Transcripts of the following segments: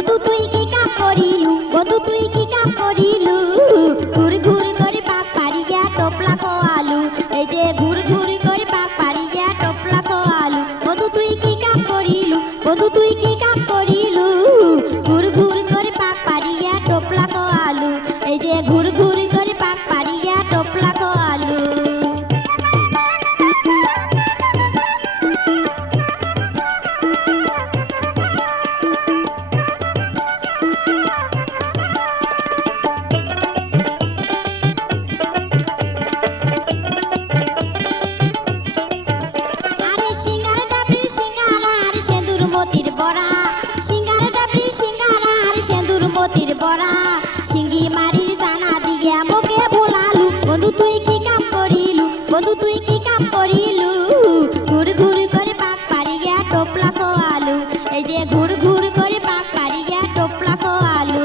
বন্ধু তুই কি কাম করিলু, বন্ধু তুই কি কাম করিলু, ঘুর ঘুর করে পাক পাড়িয়া টোপলা খো আলু, এই যে ঘুর ঘুর করে পাক পাড়িয়া টোপলা খো আলু, বন্ধু তুই কি কাম করিলু, বন্ধু তুই কি কাম করিলু, ঘুর ঘুর করে পাক পাড়িয়া টোপলা খো আলু, এই যে ঘুর ঘুর করে পাক পাড়িয়া টোপলা খো আলু। মতির বড়া সিঙ্গার ডাবরি সিঙ্গারা আর সেন্দুর মতির বড়া সিঙ্গি মারির জানা দিয়ে মোকে ভোলালু, বন্ধু তুই কি কাম করিলু, বন্ধু তুই কি কাম করিলু, ঘুর ঘুর করে পাক পাড়িয়া টোপলা খো আলু, এই যে ঘুর ঘুর করে পাক পাড়িয়া টোপলা খো আলু।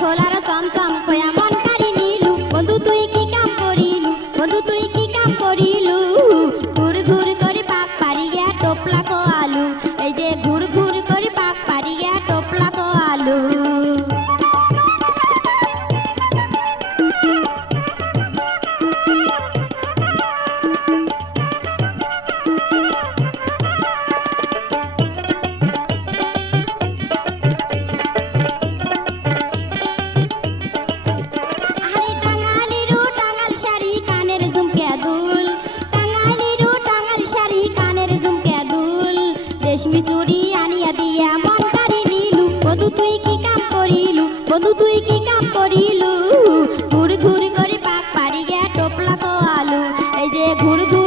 খোলার চমচম খোয়া মন কারি নিলু, বন্ধু তুই কি কাম করিলু, বন্ধু তুই কি কাম করিলু, ঘুর ঘুর করে পাক পাড়িয়া টোপলা খো আলু, এই যে ঘুর ঘুর করে পাক পাড়িয়া টোপলা খো আলু। রেশমি চুড়ি আনিয়া দিয়া মন কারি নিলু, বন্ধু তুই কি কাম করিলু, বন্ধু তুই কি কাম করিলু, ঘুর ঘুর করে পাক পাড়িয়া টোপলা খো আলু, এই যে ঘুর ঘুর